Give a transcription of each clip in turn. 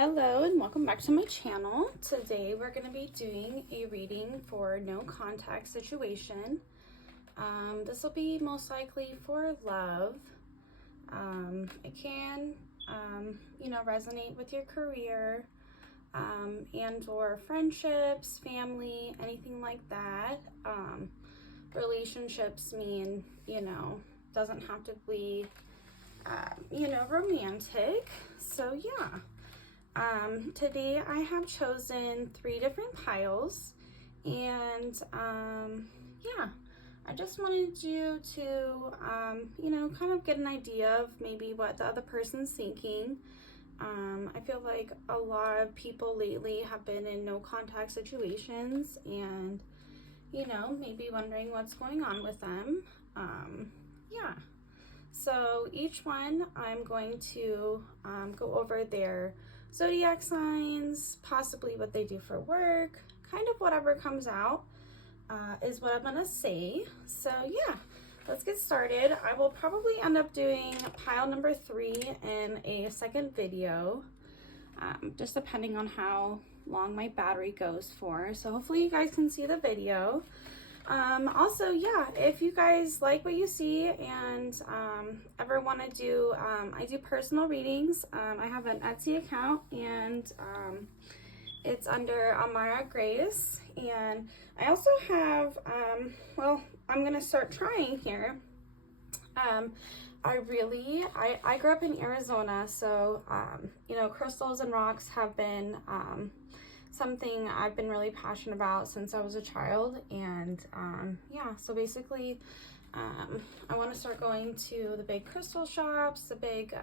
Hello and welcome back to my channel. Today we're going to be doing a reading for no contact situation. This will be most likely for love. It can, resonate with your career and or friendships, family, anything like that. Relationships mean, doesn't have to be, romantic. So yeah. Today I have chosen 3 different piles, and I just wanted you to, kind of get an idea of maybe what the other person's thinking. I feel like a lot of people lately have been in no contact situations and, maybe wondering what's going on with them. So each one I'm going to go over their zodiac signs, possibly what they do for work, kind of whatever comes out is what I'm gonna say. So yeah, let's get started. I will probably end up doing pile number 3 in a second video, just depending on how long my battery goes for. So hopefully you guys can see the video. Also, yeah, if you guys like what you see and ever want to do, I do personal readings. I have an Etsy account, and it's under Amara Grace. And I also have, I'm going to start trying here. I grew up in Arizona, so, crystals and rocks have been, something I've been really passionate about since I was a child. And so basically I want to start going to the big crystal shops, the big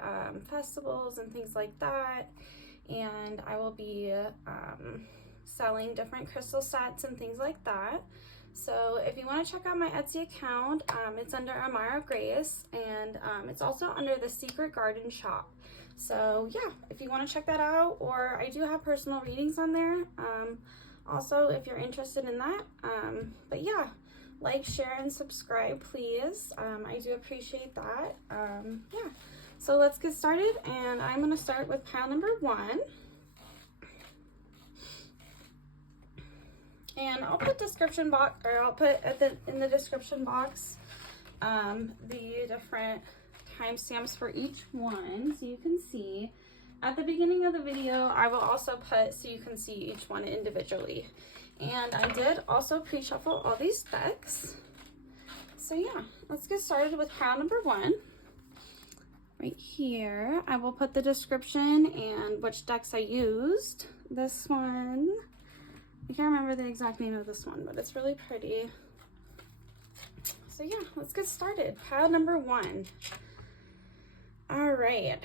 festivals and things like that, and I will be selling different crystal sets and things like that. So if you want to check out my Etsy account, it's under Amara Grace, and it's also under the Secret Garden shop. So yeah, if you want to check that out, or I do have personal readings on there, also if you're interested in that. But yeah, like, share, and subscribe, please. I do appreciate that. So let's get started, and I'm going to start with pile number 1. And I'll put description box, or I'll put in the description box the different timestamps for each one, so you can see. At the beginning of the video, I will also put so you can see each one individually. And I did also pre-shuffle all these decks. So yeah, let's get started with pile number 1. Right here, I will put the description and which decks I used. This one, I can't remember the exact name of this one, but it's really pretty. So yeah, let's get started. Pile number 1. All right,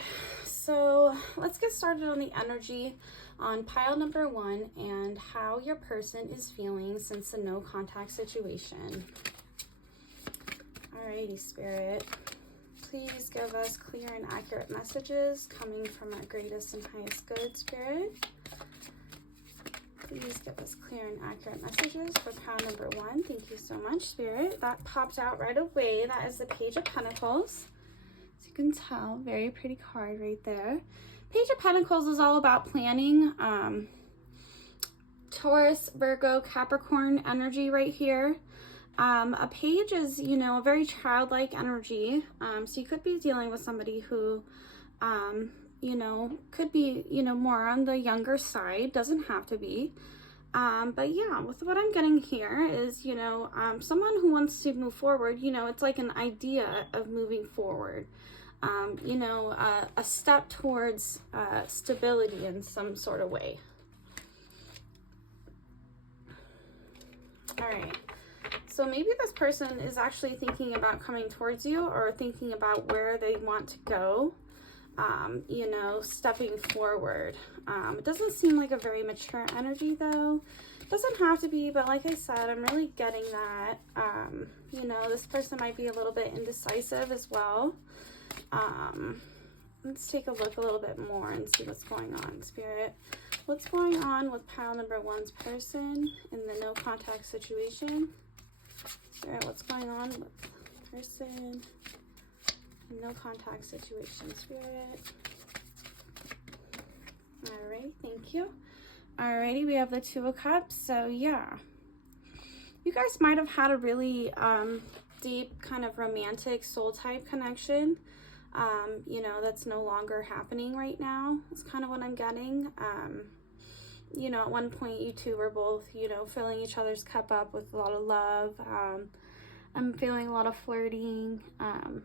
so let's get started on the energy on pile number 1 and how your person is feeling since the no contact situation. Alrighty, Spirit, please give us clear and accurate messages coming from our greatest and highest good, Spirit. Please give us clear and accurate messages for pile number 1. Thank you so much, Spirit. That popped out right away. That is the Page of Pentacles. As you can tell, very pretty card right there. Page of Pentacles is all about planning. Taurus, Virgo, Capricorn energy right here. A page is, a very childlike energy. So you could be dealing with somebody who, could be, more on the younger side. Doesn't have to be. But yeah, with what I'm getting here is, someone who wants to move forward, it's like an idea of moving forward. A step towards stability in some sort of way. All right. So maybe this person is actually thinking about coming towards you, or thinking about where they want to go, stepping forward. It doesn't seem like a very mature energy though. Doesn't have to be, but like I said, I'm really getting that. This person might be a little bit indecisive as well. Let's take a look a little bit more and see what's going on, Spirit. What's going on with pile number 1's person in the no contact situation? Spirit, what's going on with person in no contact situation, Spirit? All right. Thank you. Alrighty, we have the Two of Cups. So yeah, you guys might have had a really deep kind of romantic soul type connection, you know, that's no longer happening right now. It's kind of what I'm getting. You know, at one point you two were both, you know, filling each other's cup up with a lot of love. I'm feeling a lot of flirting,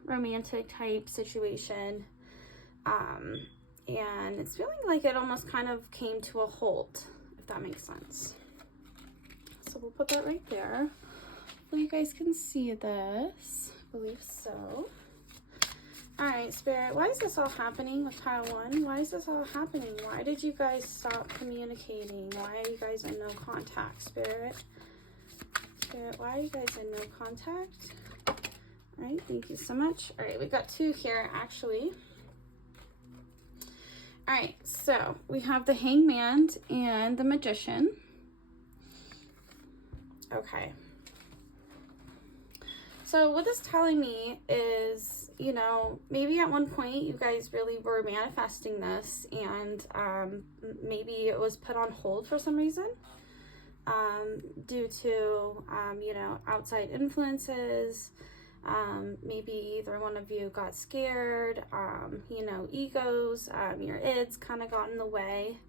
romantic type situation. And it's feeling like it almost kind of came to a halt, if that makes sense. So we'll put that right there. Well, you guys can see this. I believe so. All right, Spirit, why is this all happening with pile 1? Why is this all happening? Why did you guys stop communicating? Why are you guys in no contact, Spirit? Spirit, why are you guys in no contact? All right, thank you so much. All right, we've got 2 here, actually. All right, so we have the Hangman and the Magician. Okay. So what this is telling me is, you know, maybe at one point you guys really were manifesting this, and maybe it was put on hold for some reason, due to, you know, outside influences. Maybe either one of you got scared, you know, egos, your ids kind of got in the way,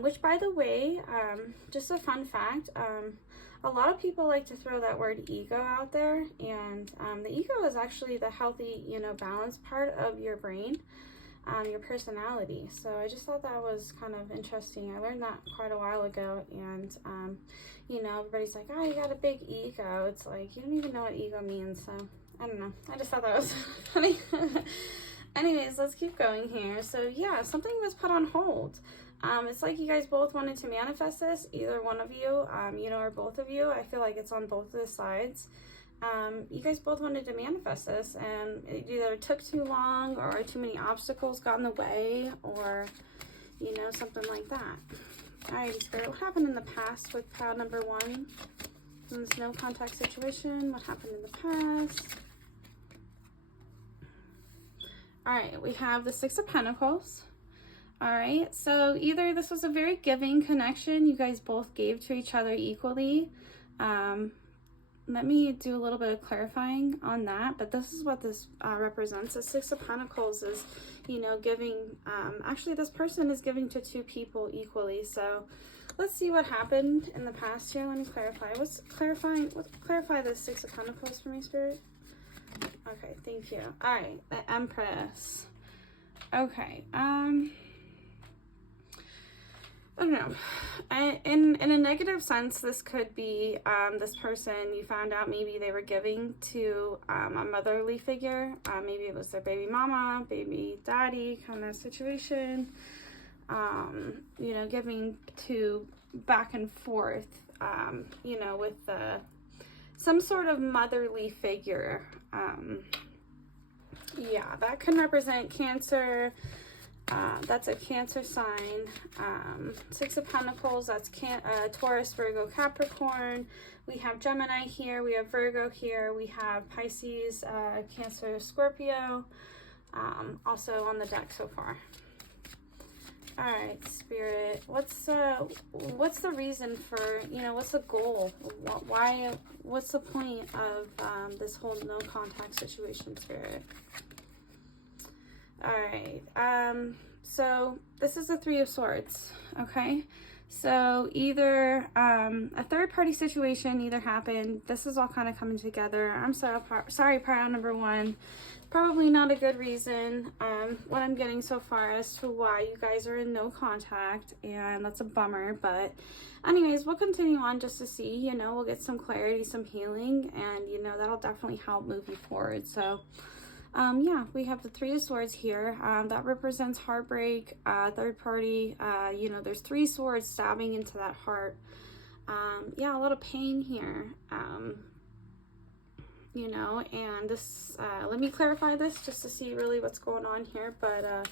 which, by the way, just a fun fact, a lot of people like to throw that word ego out there, and the ego is actually the healthy, you know, balanced part of your brain, your personality. So I just thought that was kind of interesting. I learned that quite a while ago, and you know, everybody's like, oh, you got a big ego. It's like, you don't even know what ego means. So I don't know, I just thought that was funny. Anyways, let's keep going here. So yeah, something was put on hold. It's like you guys both wanted to manifest this, either one of you, you know, or both of you. I feel like it's on both of the sides. You guys both wanted to manifest this, and it either took too long, or too many obstacles got in the way, or, you know, something like that. Alrighty, Spirit, what happened in the past with pile number 1? In this no contact situation, what happened in the past? Alright, we have the 6 of Pentacles. Alright, so either this was a very giving connection, you guys both gave to each other equally. Let me do a little bit of clarifying on that, but this is what this represents. The 6 of Pentacles is, you know, giving, actually this person is giving to 2 people equally. So let's see what happened in the past here. Let me clarify. Clarify the 6 of Pentacles for me, Spirit? Okay, thank you. All right, the Empress. Okay, I don't know. In a negative sense, this could be this person, you found out maybe they were giving to a motherly figure. Maybe it was their baby mama, baby daddy kind of situation. You know, giving to back and forth, you know, with some sort of motherly figure. Yeah, that can represent Cancer. That's a Cancer sign. 6 of Pentacles, that's Taurus, Virgo, Capricorn. We have Gemini here, we have Virgo here, we have Pisces, Cancer, Scorpio, also on the deck so far. All right, Spirit, what's the reason for, you know, what's the goal? Why, what's the point of this whole no contact situation, Spirit? All right, so this is the 3 of Swords, okay? So either a third-party situation either happened. This is all kind of coming together. I'm sorry, pile number 1. Probably not a good reason. What I'm getting so far as to why you guys are in no contact, and that's a bummer. But anyways, we'll continue on just to see, you know, we'll get some clarity, some healing, and, you know, that'll definitely help move you forward. So yeah, we have the 3 of Swords here. That represents heartbreak, third party. You know, there's 3 swords stabbing into that heart. Yeah, a lot of pain here. You know, and this, let me clarify this just to see really what's going on here, but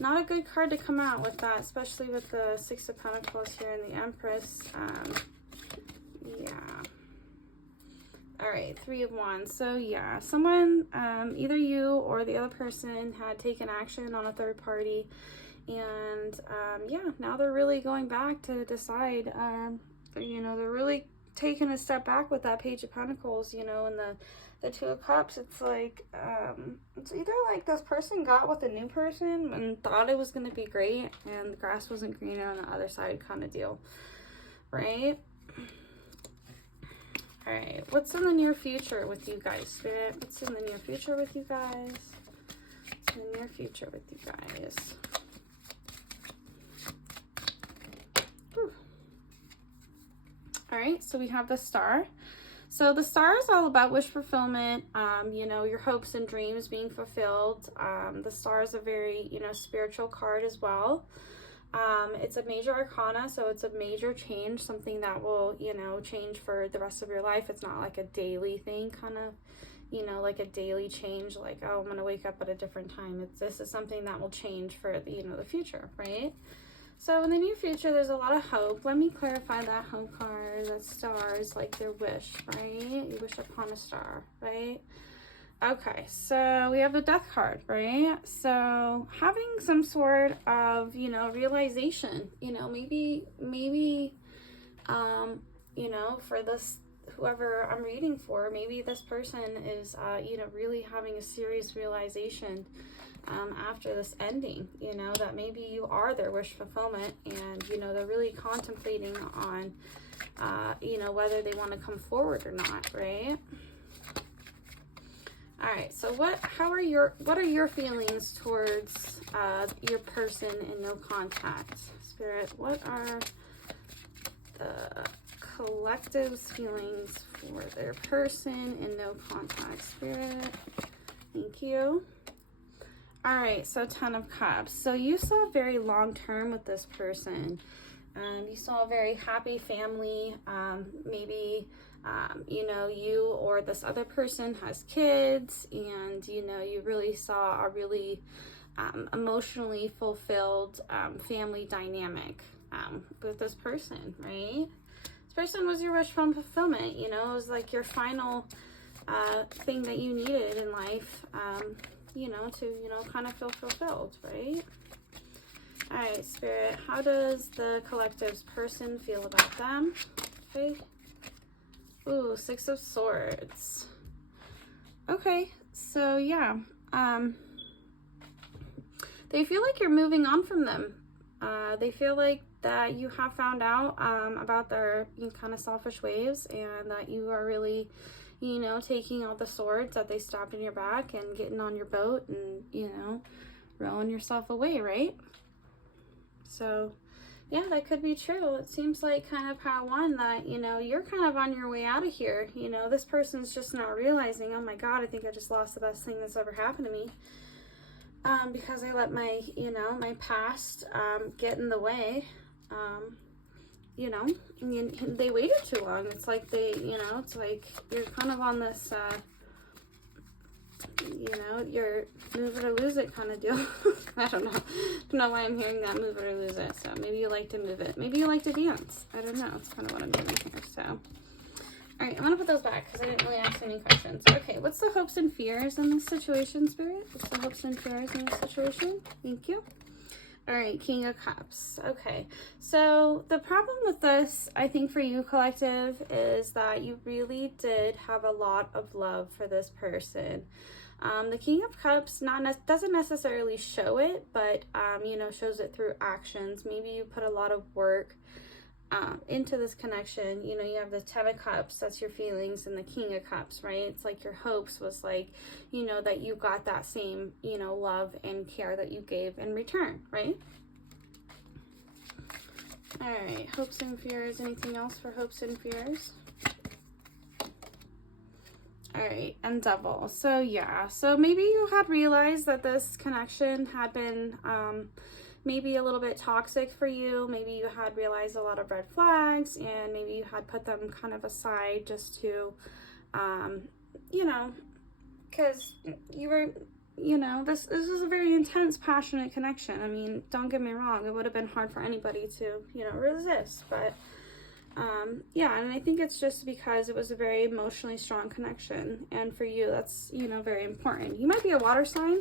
not a good card to come out with that, especially with the 6 of Pentacles here and the Empress. Yeah. All right, 3 of Wands. So yeah, someone, either you or the other person had taken action on a third party, and And yeah, now they're really going back to decide, you know, they're really taking a step back with that Page of Pentacles, you know, and the Two of Cups. It's like, it's either like this person got with a new person and thought it was going to be great and the grass wasn't greener on the other side kind of deal, right? All right, what's in the near future with you guys, Spirit? What's in the near future with you guys? What's in the near future with you guys? Whew. All right, so we have the Star. So the Star is all about wish fulfillment, you know, your hopes and dreams being fulfilled. The Star is a very, you know, spiritual card as well. It's a major arcana, so it's a major change, something that will, you know, change for the rest of your life. It's not like a daily thing, kind of, you know, like a daily change, like, oh, I'm going to wake up at a different time. This is something that will change for the, you know, the future, right? So in the near future, there's a lot of hope. Let me clarify that hope card. That Star is like your wish, right? You wish upon a star, right? Okay, so we have the Death card, right? So having some sort of, you know, realization, you know, maybe, you know, for this, whoever I'm reading for, maybe this person is, you know, really having a serious realization after this ending, you know, that maybe you are their wish fulfillment and, you know, they're really contemplating on, you know, whether they want to come forward or not, right? All right, so what are your feelings towards your person in no contact? Spirit, what are the collective's feelings for their person in no contact? Spirit, thank you. All right, so 10 of Cups. So you saw very long term with this person. You saw a very happy family, maybe you know, you or this other person has kids, and you know, you really saw a really emotionally fulfilled family dynamic with this person, right? This person was your wish fulfillment, you know, it was like your final thing that you needed in life, you know, to, you know, kind of feel fulfilled, right? All right, Spirit, how does the collective's person feel about them? Okay. Ooh, 6 of Swords. Okay, so yeah, they feel like you're moving on from them. They feel like that you have found out about their, you know, kind of selfish ways, and that you are really, you know, taking all the swords that they stabbed in your back and getting on your boat and, you know, rowing yourself away, right? So yeah, that could be true. It seems like kind of how one that, you know, you're kind of on your way out of here. You know, this person's just not realizing, oh my God, I think I just lost the best thing that's ever happened to me. Because I let my, you know, my past get in the way. You know, they waited too long. It's like they, you know, it's like you're kind of on this, you know, you're move it or lose it kind of deal. I don't know why I'm hearing that, move it or lose it. So maybe you like to move it. Maybe you like to dance. I don't know. It's kind of what I'm doing here. So, all right, I'm going to put those back because I didn't really ask any questions. Okay, what's the hopes and fears in this situation, Spirit? What's the hopes and fears in this situation? Thank you. All right, King of Cups. Okay, so the problem with this, I think for you, collective, is that you really did have a lot of love for this person. The King of Cups doesn't necessarily show it, but, you know, shows it through actions. Maybe you put a lot of work into this connection. You know, you have the 10 of Cups, that's your feelings, and the King of Cups, right? It's like your hopes was like, you know, that you got that same, you know, love and care that you gave in return, right? All right, hopes and fears. Anything else for hopes and fears? All right, and Devil. So yeah, so maybe you had realized that this connection had been maybe a little bit toxic for you. Maybe you had realized a lot of red flags, and maybe you had put them kind of aside just to, you know, because you were, you know, this is a very intense, passionate connection. I mean, don't get me wrong, it would have been hard for anybody to, you know, resist, but yeah, and I think it's just because it was a very emotionally strong connection, and for you, that's, you know, very important. You might be a water sign,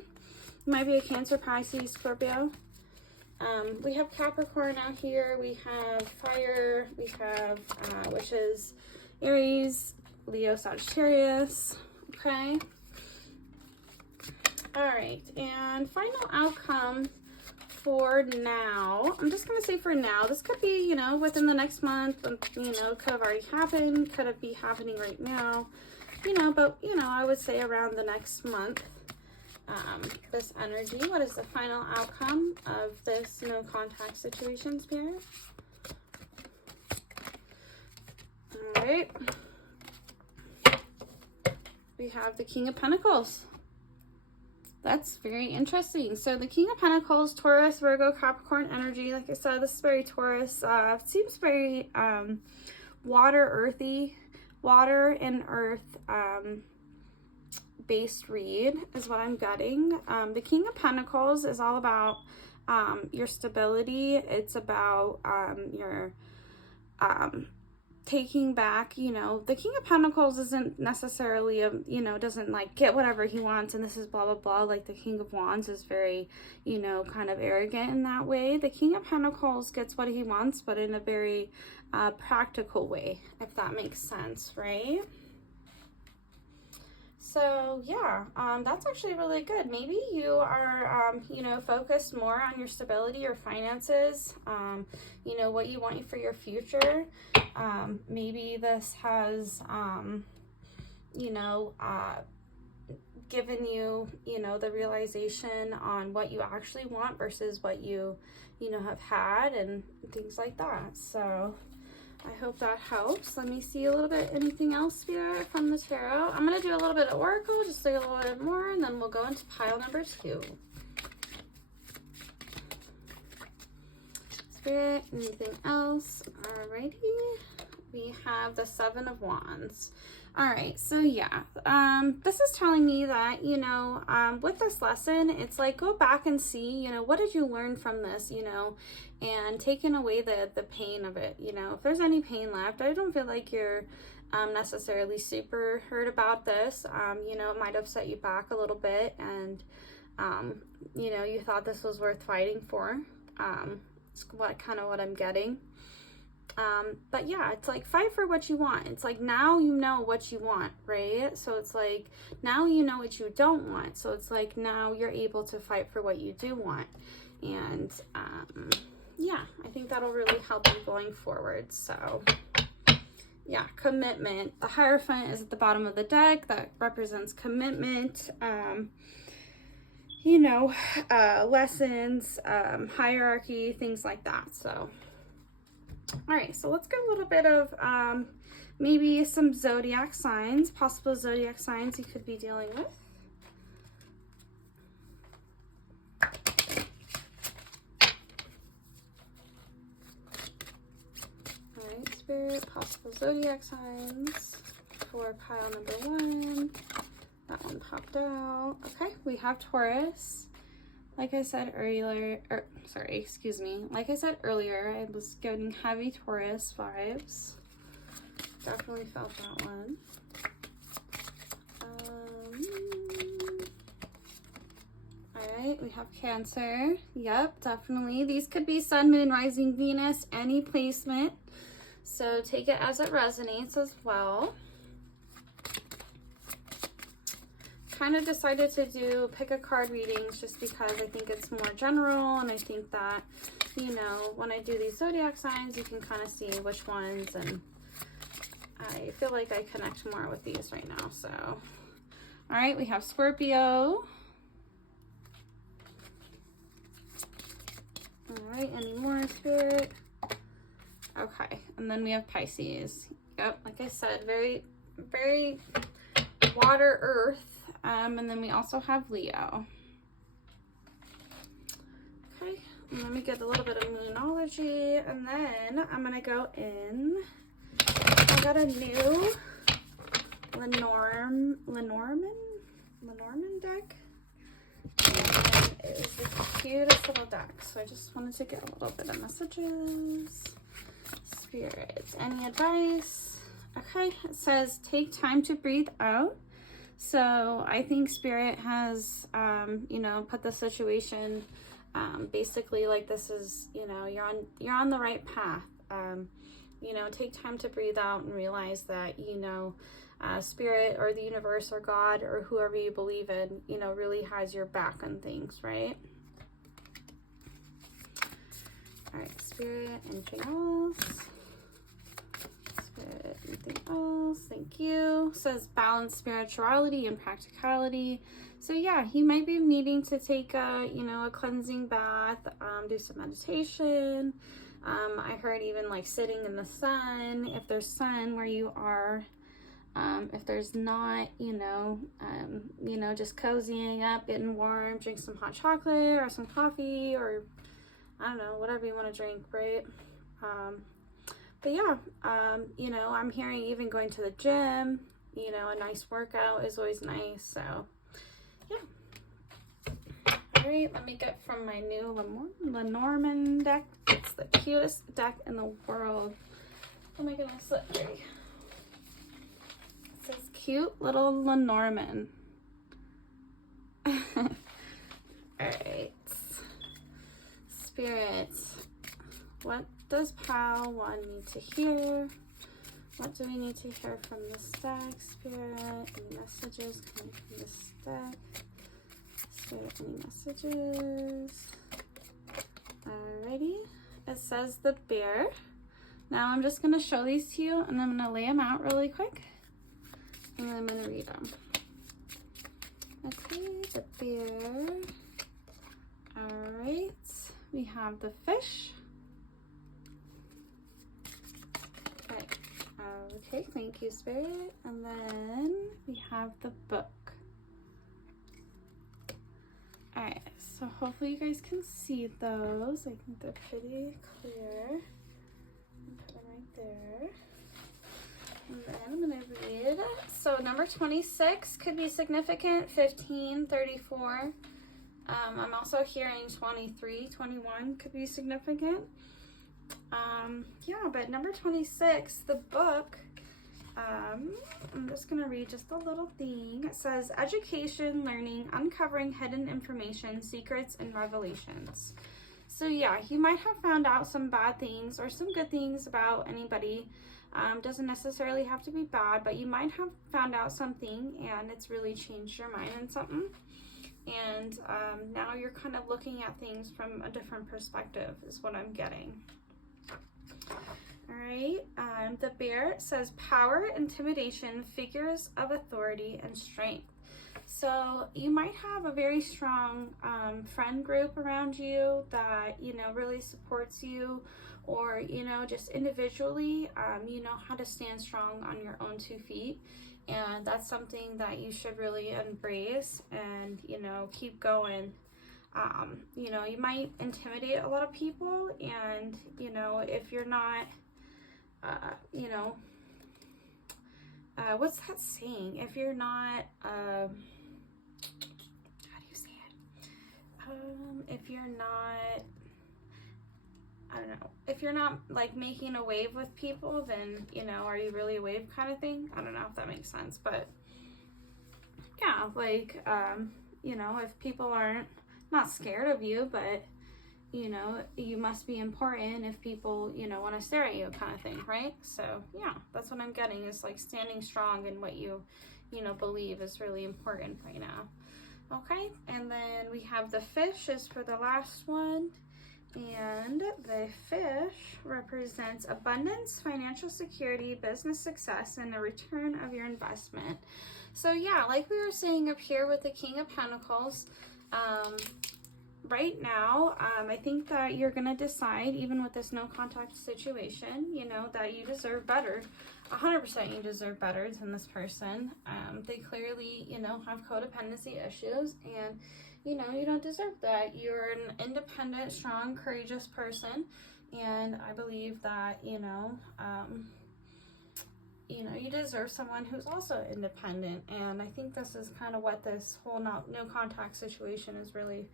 you might be a Cancer, Pisces, Scorpio, We have Capricorn out here, we have fire, we have, which is Aries, Leo, Sagittarius, okay? All right, and final outcome for now, I'm just going to say for now, this could be, you know, within the next month, you know, could have already happened, could it be happening right now, you know, but, you know, I would say around the next month. This energy, what is the final outcome of this no contact situation, Spirit? All right. We have the King of Pentacles. That's very interesting. So the King of Pentacles, Taurus, Virgo, Capricorn energy, like I said, this is very Taurus. Seems very water, earthy, water and earth based read is what I'm getting. The King of Pentacles is all about your stability. It's about your taking back, you know, the King of Pentacles isn't necessarily you know, doesn't like get whatever he wants and this is blah blah blah. Like the King of Wands is very, you know, kind of arrogant in that way. The King of Pentacles gets what he wants, but in a very practical way, if that makes sense, right? So yeah, that's actually really good. Maybe you are, you know, focused more on your stability, your finances, you know, what you want for your future. Maybe this has, you know, given you, you know, the realization on what you actually want versus what you know, have had and things like that. So I hope that helps. Let me see a little bit, anything else, Spirit, from the tarot. I'm going to do a little bit of Oracle, just do a little bit more, and then we'll go into pile number 2. Spirit, anything else? Alrighty. We have the 7 of Wands. All right, so yeah, this is telling me that, you know, with this lesson, it's like, go back and see, you know, what did you learn from this, you know, and taking away the pain of it, you know, if there's any pain left. I don't feel like you're necessarily super hurt about this. You know, it might have set you back a little bit, and, you know, you thought this was worth fighting for. It's what I'm getting. But yeah, it's like, fight for what you want. It's like, now you know what you want, right? So it's like, now you know what you don't want. So it's like, now you're able to fight for what you do want. And, yeah, I think that'll really help you going forward. So yeah, commitment. The Hierophant is at the bottom of the deck. That represents commitment, you know, lessons, hierarchy, things like that. So all right, so let's get a little bit of maybe some zodiac signs, possible zodiac signs you could be dealing with. All right, Spirit, possible zodiac signs for pile number 1. That one popped out. Okay, we have Taurus. Like I said earlier, like I said earlier, I was getting heavy Taurus vibes. Definitely felt that one. Alright, we have Cancer. Yep, definitely. These could be Sun, Moon, Rising, Venus, any placement. So take it as it resonates as well. Kind of decided to pick a card readings just because I think it's more general, and I think that, you know, when I do these zodiac signs, you can kind of see which ones, and I feel like I connect more with these right now. So all right, we have Scorpio. All right, any more, Spirit? Okay, and then we have Pisces. Yep, like I said, very, very water, earth. And then we also have Leo. Okay, and let me get a little bit of Moonology, and then I'm gonna go in. I got a new Lenormand deck. And it is the cutest little deck. So I just wanted to get a little bit of messages. Spirits, any advice? Okay, it says take time to breathe out. So I think Spirit has, you know, put the situation basically like this is, you know, you're on the right path. You know, take time to breathe out and realize that, you know, spirit or the universe or God or whoever you believe in, you know, really has your back on things, right? All right, spirit, anything else? Spirit, anything else? Thank you. Says balance spirituality and practicality. So yeah, he might be needing to take a, you know, a cleansing bath, do some meditation. I heard even like sitting in the sun, if there's sun where you are. If there's not, you know, just cozying up, getting warm, drink some hot chocolate or some coffee or I don't know, whatever you want to drink, right? But yeah, you know, I'm hearing even going to the gym, you know, a nice workout is always nice. So yeah. All right, let me get from my new Lenormand deck. It's the cutest deck in the world. Oh my goodness, look, it says cute little Lenormand. All right. Spirits, what does Pal want me to hear? What do we need to hear from this deck? Spirit, any messages coming from this deck? Spirit, any messages? Alrighty, it says the bear. Now I'm just going to show these to you and I'm going to lay them out really quick and then I'm going to read them. Okay, the bear. Alright. We have the fish. Okay, thank you, Spirit. And then we have the book. Alright, so hopefully you guys can see those. I think they're pretty clear. Put them right there. And then I'm going to read. So number 26 could be significant. 15, 34. I'm also hearing 23, 21 could be significant. Yeah, but number 26, the book, I'm just going to read just a little thing. It says, education, learning, uncovering hidden information, secrets, and revelations. So yeah, you might have found out some bad things or some good things about anybody. Doesn't necessarily have to be bad, but you might have found out something and it's really changed your mind on something. And now you're kind of looking at things from a different perspective is what I'm getting. All right, the bear says power, intimidation, figures of authority, and strength. So you might have a very strong friend group around you that, you know, really supports you, or, you know, just individually, you know how to stand strong on your own 2 feet. And that's something that you should really embrace and, you know, keep going. You know, you might intimidate a lot of people, and, you know, if you're not, you know, what's that saying? If you're not, how do you say it? If you're not, I don't know, if you're not like making a wave with people, then, you know, are you really a wave kind of thing? I don't know if that makes sense, but yeah, like, you know, if people aren't not scared of you, but, you know, you must be important if people, you know, want to stare at you kind of thing, right? So yeah, that's what I'm getting, is like standing strong in what you know, believe is really important right now. Okay, and then we have the fish is for the last one. And the fish represents abundance, financial security, business success, and a return of your investment. So yeah, like we were saying up here with the King of Pentacles, right now, I think that you're going to decide, even with this no contact situation, you know, that you deserve better. 100% you deserve better than this person. They clearly, you know, have codependency issues, and you know, you don't deserve that. You're an independent, strong, courageous person, and I believe that, you know, you deserve someone who's also independent. And I think this is kind of what this whole no contact situation is really,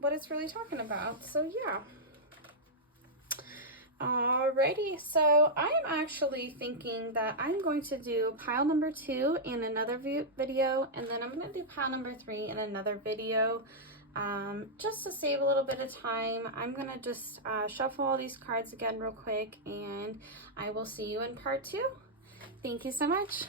what it's really talking about. So yeah. Alrighty, so I'm actually thinking that I'm going to do pile number 2 in another video, and then I'm going to do pile number 3 in another video. Just to save a little bit of time, I'm gonna just shuffle all these cards again real quick, and I will see you in part 2. Thank you so much.